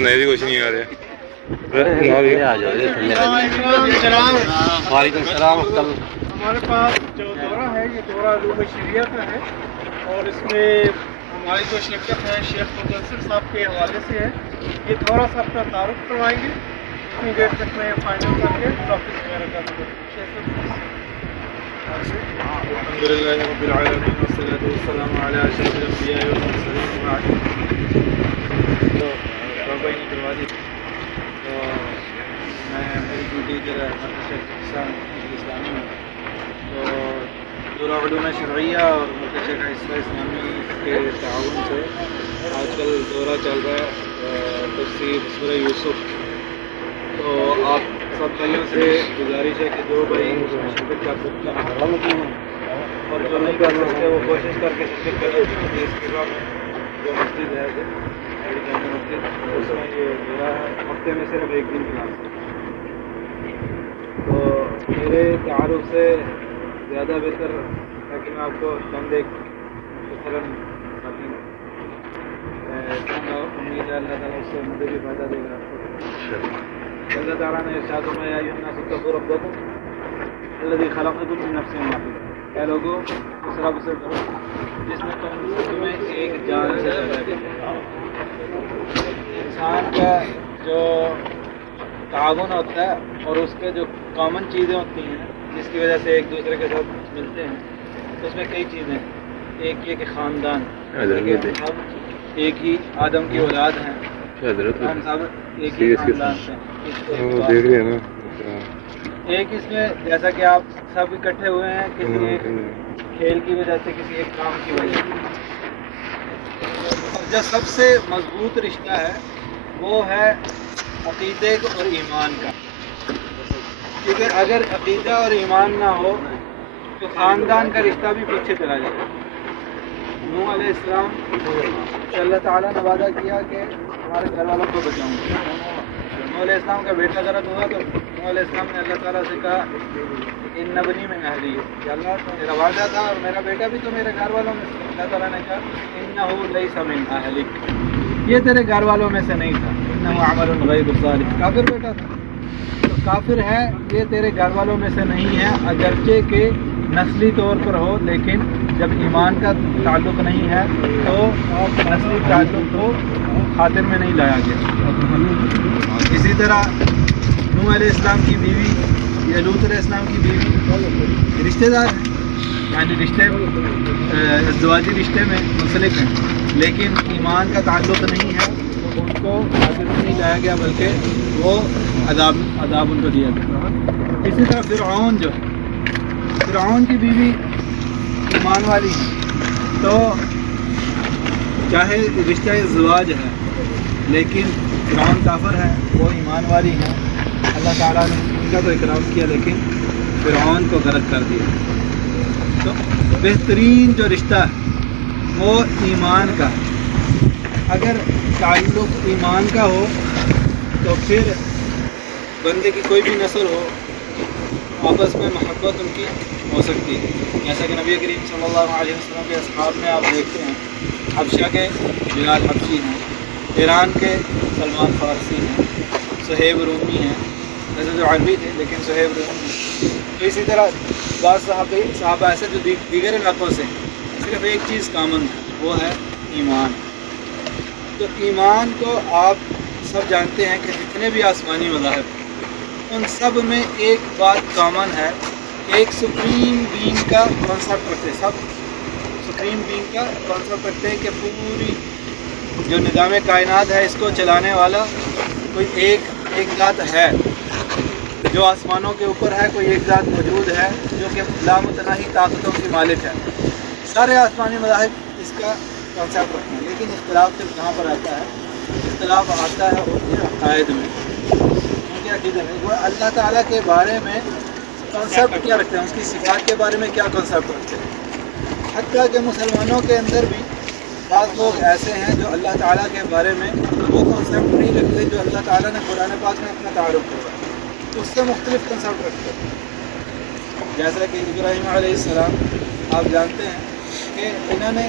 نہیں کچھ نہیں آ رہا. وعلیکم السلام. ہمارے پاس جو دورہ ہے یہ دورہ علوم شریعہ کا ہے اور اس میں ہماری جو شرکت ہے شیخ مدثر صاحب کے حوالے سے ہے. یہ تھوڑا سا اپنا تعارف کروائیں گے اتنی دیر تک میں فائنل کر کے ٹاپک وغیرہ کر دوں. الحمد للہ رب العالمین والصلاة والسلام علی اشرف الانبیاء والمرسلین وبعد. تو بابا ہی نے کروا دی تو میں میری ڈیوٹی جو ہے اسلامی میں تو دورہ علوم شرعیہ اور مرکز حصہ اسلامی کے تعاون سے آج کل دورہ چل رہا ہے تفسیر سورہ یوسف. تو آپ سب بھائیوں سے گزارش ہے کہ جو بھائی اس میں شرکت کر سکتے ہیں اور جو نہیں کر سکتے وہ کوشش کر کے شرکت کریں. اس کے بعد جو مسجد ہے جامع مسجد اس میں یہ دورہ ہے ہفتے میں صرف ایک دن کلاس ہے. تو میرے تعارف سے زیادہ بہتر ہے کہ میں آپ کو چند ایک مثلاً امید ہے اللہ تعالیٰ اس سے مجھے بھی فائدہ دے گا. اللہ تعالیٰ نے ارشاد فرمایا یا ایھا الناس اتقوا ربکم الذی خلقکم من نفس واحدہ. اے لوگوں اس رب سے ڈرو جس نے تمہیں ایک جان سے پیدا کیا. انسان کا جو تعاون ہوتا ہے اور اس کے جو کامن چیزیں ہوتی ہیں جس کی وجہ سے ایک دوسرے کے ساتھ ملتے ہیں اس میں کئی چیزیں. ایک یہ کہ خاندان, ایک ہی آدم کی اولاد ہیں, ہم سب ایک ہی خاندان سے. ایک اس میں جیسا کہ آپ سب اکٹھے ہوئے ہیں کسی ایک کھیل کی وجہ سے, کسی ایک کام کی وجہ سے. اور جو سب سے مضبوط رشتہ ہے وہ ہے عقیدے اور ایمان کا. کیونکہ اگر عقیدہ اور ایمان نہ ہو تو خاندان کا رشتہ بھی پیچھے چلا جائے گا. نوح علیہ السلام سے اللہ تعالیٰ نے وعدہ کیا کہ ہمارے گھر والوں کو بچاؤں گا. نوح علیہ السلام کا بیٹا غرق ہوا تو نوح علیہ السلام نے اللہ تعالیٰ سے کہا ان ابنی من اہلی ہے, کہ اللہ میرا وعدہ تھا اور میرا بیٹا بھی تو میرے گھر والوں میں سے. اللہ تعالیٰ نے کہا انہ لیس من اہلک, یہ تیرے گھر والوں میں سے نہیں تھا. انہ عمل غیر صالح, کافر بیٹا تھا تو کافر ہے, یہ تیرے گھر والوں میں سے نہیں ہے اگرچہ کہ نسلی طور پر ہو, لیکن جب ایمان کا تعلق نہیں ہے تو نسلی تعلق کو خاطر میں نہیں لایا گیا. اسی طرح نوح علیہ السلام کی بیوی یا لوط علیہ السلام کی بیوی رشتہ دار ہیں, یعنی رشتے ازدواجی رشتے میں منسلک ہیں, لیکن ایمان کا تعلق نہیں ہے تو ان کو خاطر میں نہیں لایا گیا بلکہ وہ عذاب ان کو دیا گیا. اسی طرح فرعون کی بیوی ایمان والی ہے تو چاہے رشتہ ازدواج ہے لیکن فرعون کافر ہے, وہ ایمان والی ہیں. اللہ تعالیٰ نے ان کا تو اکرام کیا لیکن فرعون کو غرق کر دیا. تو بہترین جو رشتہ ہے وہ ایمان کا. اگر تعلق ایمان کا ہو تو پھر بندے کی کوئی بھی نسل ہو آپس میں محبت ان کی ہو سکتی ہے. جیسا کہ نبی کریم صلی اللہ علیہ وسلم کے اصحاب میں آپ دیکھتے ہیں حبشہ کے بلال حبشی ہیں, ایران کے سلمان فارسی ہیں, صہیب رومی ہیں, ویسے جو عربی تھے لیکن صہیب رومی ہیں. تو اسی طرح بعض صحابہ ایسے جو دیگر علاقوں سے صرف ایک چیز کامن ہے وہ ہے ایمان. تو ایمان کو آپ سب جانتے ہیں کہ جتنے بھی آسمانی مذاہب ان سب میں ایک بات کامن ہے, ایک سپریم بینگ کا کانسیپٹ رکھتے ہیں. سب سپریم بینگ کا کانسیپٹ رکھتے ہیں کہ پوری جو نظام کائنات ہے اس کو چلانے والا کوئی ایک ذات ہے جو آسمانوں کے اوپر ہے, کوئی ایک ذات موجود ہے جو کہ لامتناہی طاقتوں کی مالک ہے. سارے آسمانی مذاہب اس کا کانسیپٹ رکھتے ہیں, لیکن اختلاف صرف کہاں پر آتا ہے؟ اختلاف آتا ہے ان کے عقائد میں, ان کے عقیدے میں. وہ اللہ تعالیٰ کے بارے میں کانسیپٹ کیا رکھتے ہیں, اس کی صفات کے بارے میں کیا کانسیپٹ رکھتے ہیں. حتیٰ کہ مسلمانوں کے اندر بھی بعض لوگ ایسے ہیں جو اللہ تعالیٰ کے بارے میں وہ کانسیپٹ نہیں رکھتے جو اللہ تعالیٰ نے قرآن پاک میں اپنا تعارف کروایا, اس سے مختلف کنسیپٹ رکھتے ہیں. جیسا کہ ابراہیم علیہ السلام آپ جانتے ہیں کہ انہوں نے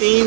3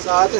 7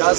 10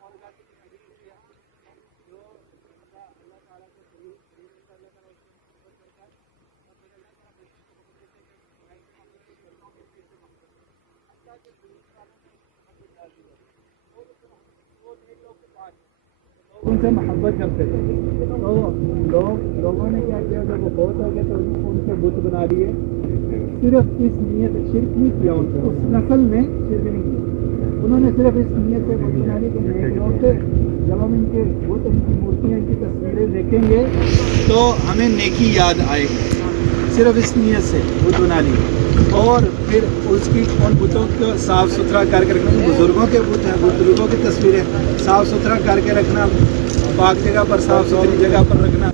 اور اللہ کی حدیث ہے جو اللہ تعالیٰ کو صحیح اللہ تعالیٰ اس کو محبت کرتا ہے اور پھر اللہ تعالیٰ فرشتوں کو حکم دیتے ہیں کہ میں سے محبت کرتا ہوں اللہ کے دوست والوں نے محبت ڈال دی وہ نیک لوگ کے پاس ان سے محبت کرتے تھے تو لوگوں نے کیا کیا جب وہ بہت ہو گئے تو ان سے بت بنا لیے صرف اس نیت شرک نہیں کیا ان سے اس نسل نے شرک نہیں کیا انہوں نے صرف اس نیت سے بت بنا لی کہ نیک لوگ تھے جب ہم ان کے بت ان کی مورتیاں ان کی تصویریں دیکھیں گے تو ہمیں نیکی یاد آئے گی صرف اس نیت سے بت بنا لی اور پھر اس کی ان بتوں کو صاف ستھرا کر کے رکھنا بزرگوں کے بت ہیں بزرگوں کی تصویریں صاف ستھرا کر کے رکھنا پاک جگہ پر صاف ستھری جگہ پر رکھنا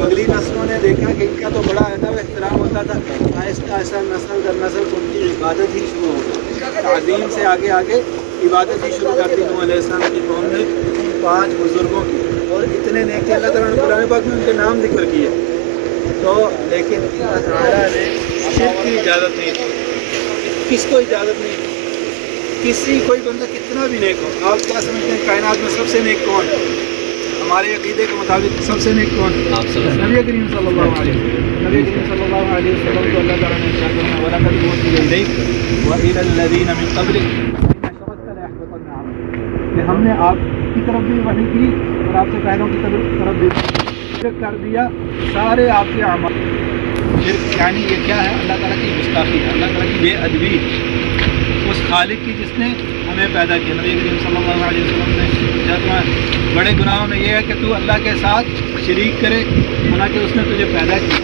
اگلی نسلوں نے دیکھا کہ ان کا تو بڑا ادب احترام ہوتا تھا آہستہ آہستہ نسل در نسل ان کی عبادت ہی شروع ہو گئی تعظیم سے آگے آگے عبادت ہی شروع کر دی نوح علیہ السلام کی قوم نے 5 بزرگوں کی اور اتنے نیک اللہ تعالیٰ نے قرآن پاک میں ان کے نام ذکر کیے تو لیکن اللہ تعالیٰ نے شرک کی اجازت نہیں دی کس کو اجازت نہیں دی کسی کوئی بندہ کتنا بھی نیک ہو آپ کیا سمجھتے ہیں کائنات میں سب سے نیک کون ہے ہمارے عقیدے کے مطابق سب سے نیک کون نبی کریم صلی اللہ علیہ وسلم نبی کریم صلی اللہ علیہ وسلم کو اللہ تعالیٰ نے ارشاد فرمایا وَلَقَدْ أُوحِيَ إِلَيْكَ وَإِلَى الَّذِينَ مِن قَبْلِكَ لَئِنْ أَشْرَكْتَ لَيَحْبَطَنَّ عَمَلُكَ کہ ہم نے آپ کی طرف بھی وحی کی اور آپ سے پہلوں کی طرف بھی شرک کر دیا سارے آپ کے اعمال شرک یعنی یہ کیا ہے اللہ تعالیٰ کی گستاخی ہے اللہ تعالیٰ کی بے ادبی اس خالق کی جس نے ہمیں پیدا کیا نبی کریم صلی اللہ علیہ وسلم نے بڑے گناہوں میں یہ ہے کہ تو اللہ کے ساتھ شریک کرے حالانکہ اس نے تجھے پیدا کیا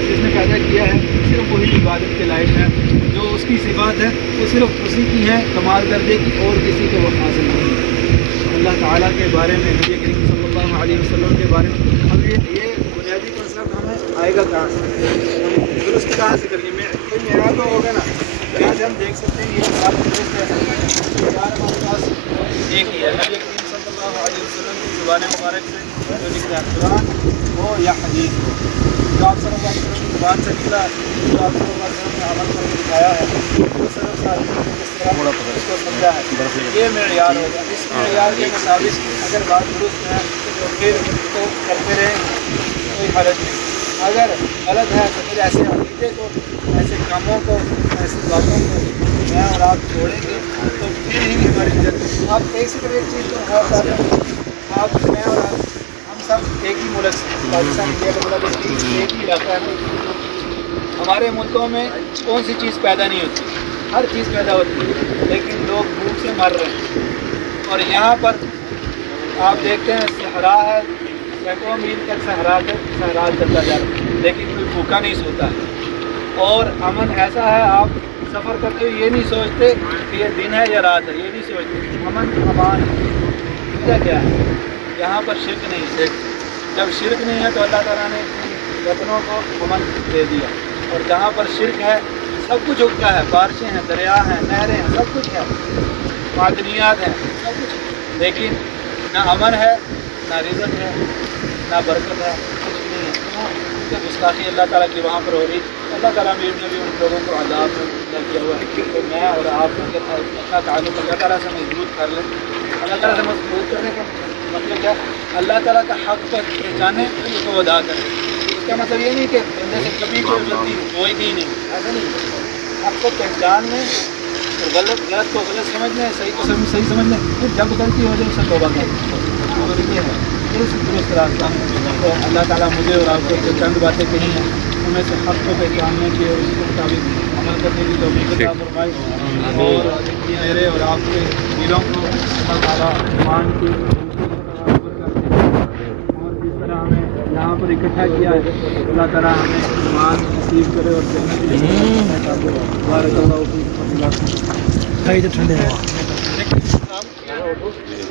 جس نے پیدا کیا ہے صرف وہی عبادت کے لائق ہے جو اس کی صفات ہے وہ صرف اسی کی ہے کمال درجے کی اور کسی کو وہ حاصل نہیں ہے اللہ تعالیٰ کے بارے میں نبی کریم صلی اللہ علیہ وسلم کے بارے میں اب یہ بنیادی مسئلہ ہمیں آئے گا کہاں سے درست کہاں سے کریے کوئی معیار تو ہوگا نا جہاں سے ہم دیکھ سکتے ہیں یہ بات درست ہے معیار ہمارے پاس ایک ہی ہے نبی کریم صلی اللہ علیہ وسلم کی زبان مبارک سے جو نکلا قرآن ہو یا حدیث ہو جو آپ صلی اللہ علیہ وسلم کی زبان سے نکلا جو آپ صلی اللہ علیہ وسلم نے عمل کر کے دکھایا ہے وہ صرف ساتھ کس طرح اس کو سمجھا ہے یہ معیار ہوگا اس معیار کے مطابق اگر بات درست ہے تو پھر تو کرتے رہیں کوئی حرج نہیں اگر غلط ہے تو پھر ایسے عقیدے کو ایسے کاموں کو ایسی باتوں کو میں اور آپ چھوڑیں گے تو پھر ہی ہماری جگہ آپ ایک سے ایک چیز کو غور کرتے ہیں آپ میں اور آپ ہم سب ایک ہی ملک سے پاکستان ایک ہی علاقہ ہے ہمارے ملکوں میں کون سی چیز پیدا نہیں ہوتی ہر چیز پیدا ہوتی ہے لیکن لوگ بھوک سے مر رہے ہیں اور یہاں پر آپ دیکھتے ہیں صحرا ہے سینکڑوں میل تک صحرا چلتا جا رہا ہے لیکن کوئی بھوکا نہیں سوتا ہے اور امن ایسا ہے آپ سفر کرتے ہوئے یہ نہیں سوچتے کہ یہ دن ہے یا رات ہے یہ نہیں سوچتے امن امان ہے کیا ہے یہاں پر شرک نہیں جب شرک نہیں ہے تو اللہ تعالیٰ نے وطنوں کو امن دے دیا اور جہاں پر شرک ہے سب کچھ اگتا ہے بارشیں ہیں دریا ہیں نہریں ہیں سب کچھ ہے معدنیات ہیں سب کچھ لیکن نہ امن ہے نہ رزق ہے نہ برکت ہے کچھ نہیں ہے کیونکہ گستاخی اللہ تعالیٰ کی وہاں پر ہو رہی اللہ تعالیٰ نے بھی ان لوگوں کو عذاب میں کیا ہوا ہے تو میں اور آپ کو اپنا تعلق اللہ تعالیٰ سے مضبوط کر لیں اللہ تعالیٰ سے مضبوط کرنے کا مطلب کیا اللہ تعالیٰ کا حق پر پہچانے اس کو ادا کریں اس کا مطلب یہ نہیں کہ بندے سے کبھی کوئی غلطی ہوئی ہی نہیں ایسا نہیں حق کو پہچان لیں اور غلط کو غلط سمجھ لیں صحیح کو صحیح سمجھ لیں پھر جب غلطی ہو جائے اس سے توبہ کریں اور یہ ہے درست راستہ تو اللہ تعالیٰ مجھے اور آپ کو جو چند باتیں کہی ہیں ہمیں سے حق کو پہچاننے کی اور اس کے مطابق عمل کرنے کی توفیق عطا فرمائے اور میرے اور آپ کے دلوں کو اللہ تعالیٰ ایمان کی اور جس طرح ہمیں یہاں پر اکٹھا کیا ہے اللہ تعالیٰ ہمیں ایمان نصیب کرے اور بارک اللہ فیک ٹھنڈے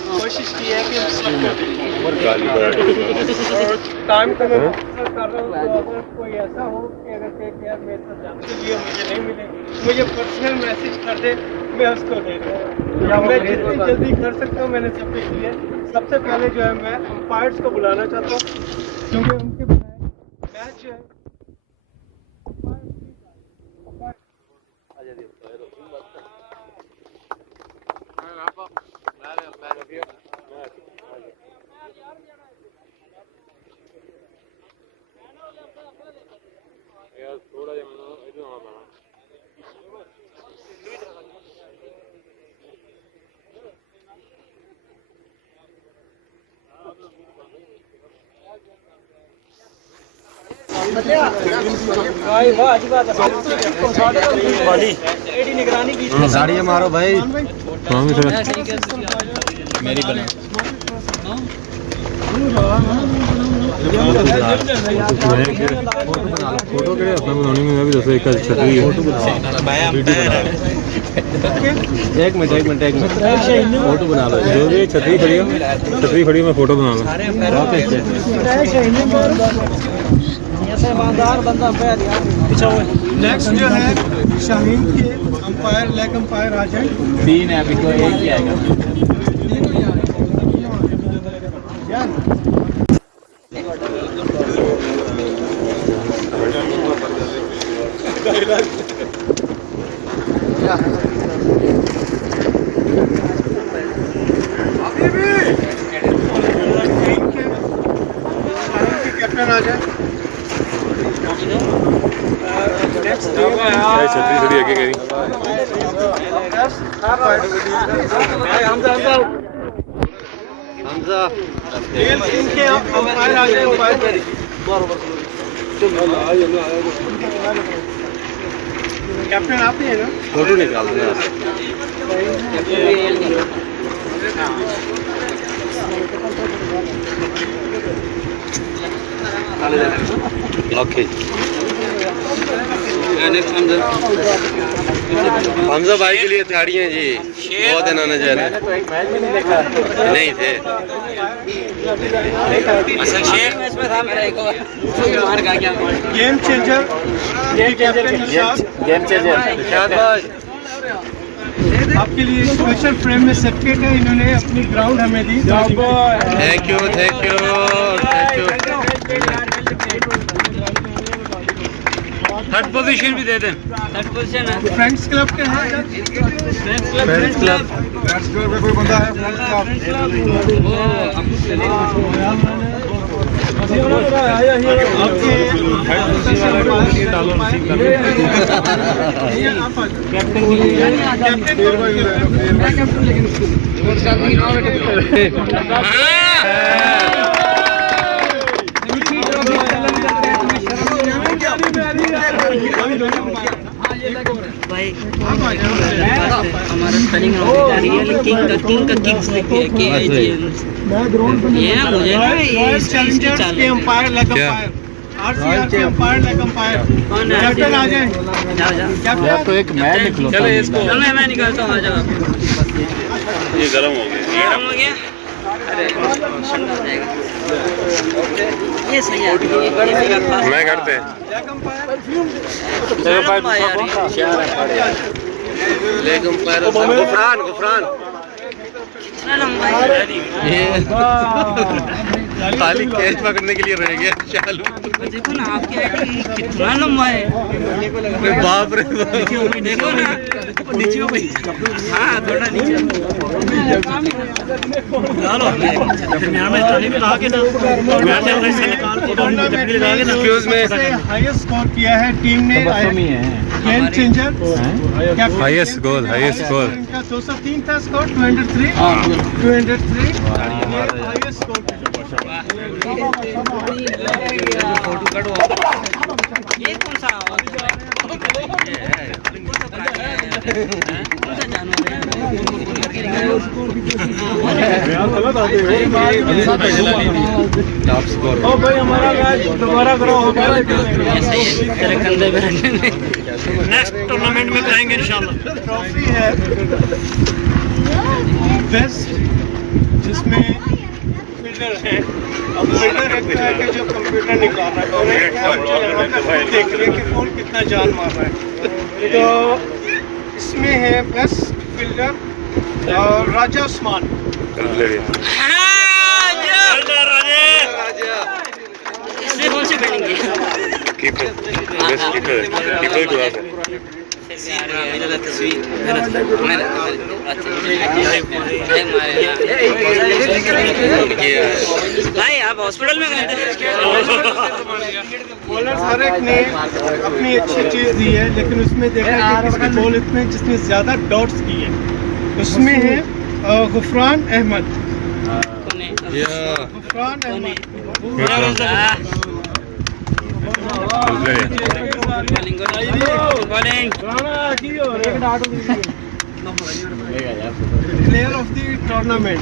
کوشش کی ہے کہ ٹائم کو میں کر رہا ہوں تو اگر کوئی ایسا ہو کہ اگر کہ یار میرے ساتھ جانے کے لیے مجھے نہیں ملے مجھے پرسنل میسج کر دے میں اس کو دے دوں میں جتنی جلدی کر سکتا ہوں میں نے سب کے لیے سب سے پہلے جو ہے میں امپائرس کو بلانا چاہتا ہوں کیونکہ ان کے میچ جو ہے گاڑی مارو بھائی. ہاں بھی تھوڑا میری بنے فوٹو کے اپنا بنانے میں بھی دسو ایک چھتری ہے. ایک منٹ فوٹو بنا لو. جو بھی چھتری کھڑی ہو چھتری کھڑی میں فوٹو بنا لوں. نیکسٹ جو ہے شاہین کے امپائر لیگ امپائر آ جائیں. 3 ہے ابھی تو ایک ہی آئے گا. کیپٹن آ جائے. چھتری کھڑی آگے کری. ان کے امپائر آ جائے. کیپٹن آپ ہی ہے نا. فوٹو نکال دیں. اوکے حمزہ بھائی کے لیے تھاڑی ہیں جی. بہت دن آنا جا رہے نہیں تھے. گیم چینجر آپ کے لیے اسپیشل فریم میں سرٹیفکیٹ ہے. انہوں نے اپنی گراؤنڈ ہمیں دی. Thank you. تھرڈ پوزیشن بھی دے دیں. تھرڈ پوزیشن ہے فرینڈس کلب کے ہیں. فرینڈس کلب میں کوئی بندہ ہے ہمارا اسپیلنگ کنگ کا کنگس لکھتے ہیں کہ یہ مجھے کے امپائر لیگ امپائر RCR کے امپائر لیگ امپائر. کیپٹن آ جائیں. تو ایک میں نکلو. میں نکالتا ہوں. آ جاؤ. یہ گرم ہو گیا. گرم ہو گیا. یہ صحیح ہے. میں کرتے ہیں لیگ امپائر غفران خالی کیچ پکڑنے کے لیے رہ گیا. چالو دیکھو نا آپ کے کتنا لمبا ہے. باپ رے. دیکھو نا نیچے. ہاں تھوڑا نیچے. ہائیسٹ اسکور کیا ہے ٹیم نے. گیم چینجر ہائیسٹ گول ان کا 203 تھا اسکور. 203 highest score. یہ کون سا ٹاپ اسکور. دوبارہ کرو. نیکسٹ ٹورنامنٹ میں کرائیں گے انشاءاللہ. ٹرافی ہے بیسٹ جس میں فیلڈر ہے. اب فیلڈر ایک ہے کہ جو کمپیوٹر نکال رہا ہے اور ایک ہے جو یہاں پہ دیکھ رہے کہ کون کتنا جان مار رہا ہے. تو اس میں ہے بیسٹ فیلڈر راجا عثمان. کون سی بیٹنگ کی کیپر کلاس ہے. بھائی آپ ہاسپٹل میں گئے تھے. بولر ہر ایک نے اپنی اچھی چیز دی ہے لیکن اس میں دیکھا کہ کس کی بال اتنے جس نے زیادہ ڈاٹس کی ہے. اس میں ہے Ghufran Ahmad. Player of the tournament.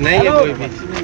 نہیں ہے کوئی بھی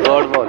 گاڈ بال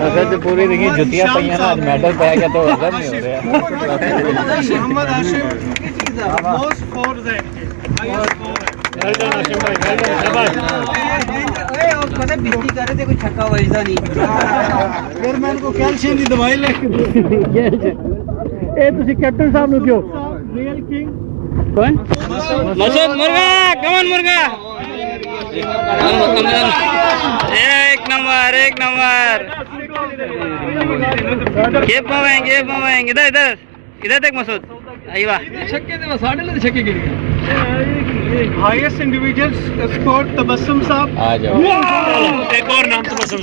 اگر تو پوری دیکھی جتیاں پہ نا میڈل پہ گیا تو ہزم نہیں ہو رہا محمد ہاشم موسٹ فور ریٹ میرے کو کیلشیم کی دوائی لے کے کیپٹن صاحب نو کیوں ریئل کنگ کون مسعود مرغا کمن مرغا ایک نمبر گیپ موائیں ادھر دیکھ مسعود ایوہ چھکے دے ساڑھے لے چھکے گئے ہائیسٹ انڈیویجل اسکور تبسم صاحب آ جاؤ ایک اور نام تو بس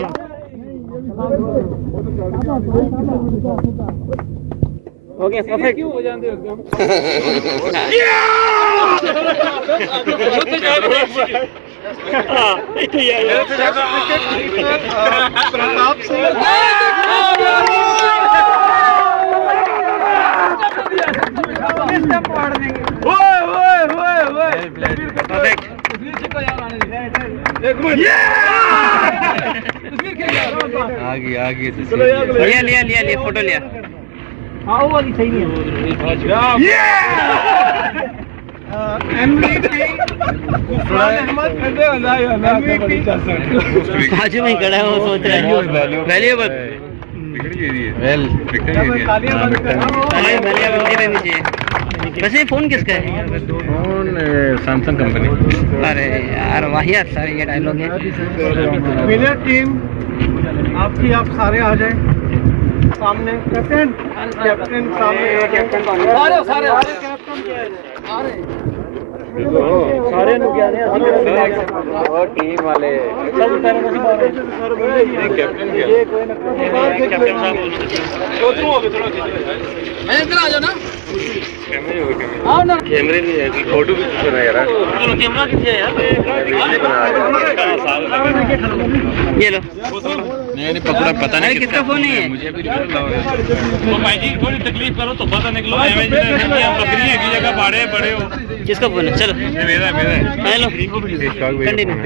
اوکے پرفیکٹ پرتاپ سنگھ آگے لیا فوٹو لیا بازو میں کھڑا ہے وہ سوچ رہا ہے ویلیوبل رہنی چاہیے ویسے فون کس کا ہے فون سیمسنگ کمپنی ارے یار واحد سارے یہ ڈائلگ ہیں ونر ٹیم آپ کی آپ سارے آ جائیں سامنے کیپٹن سامنے سارے ٹیم والے کیمرے بھی ہے فوٹو بھی کھینچنا یار کیمرہ کتنے ہے یہ لو نہیں پکڑا پتہ نہیں کس کا فون ہے مجھے بھی بھائی جی تھوڑی تکلیف کرو تو پتہ نکلو بکری ہے کی جگہ باڑے بڑے ہو کس کا فون ہے چلو میرا ہیلو کنٹینیو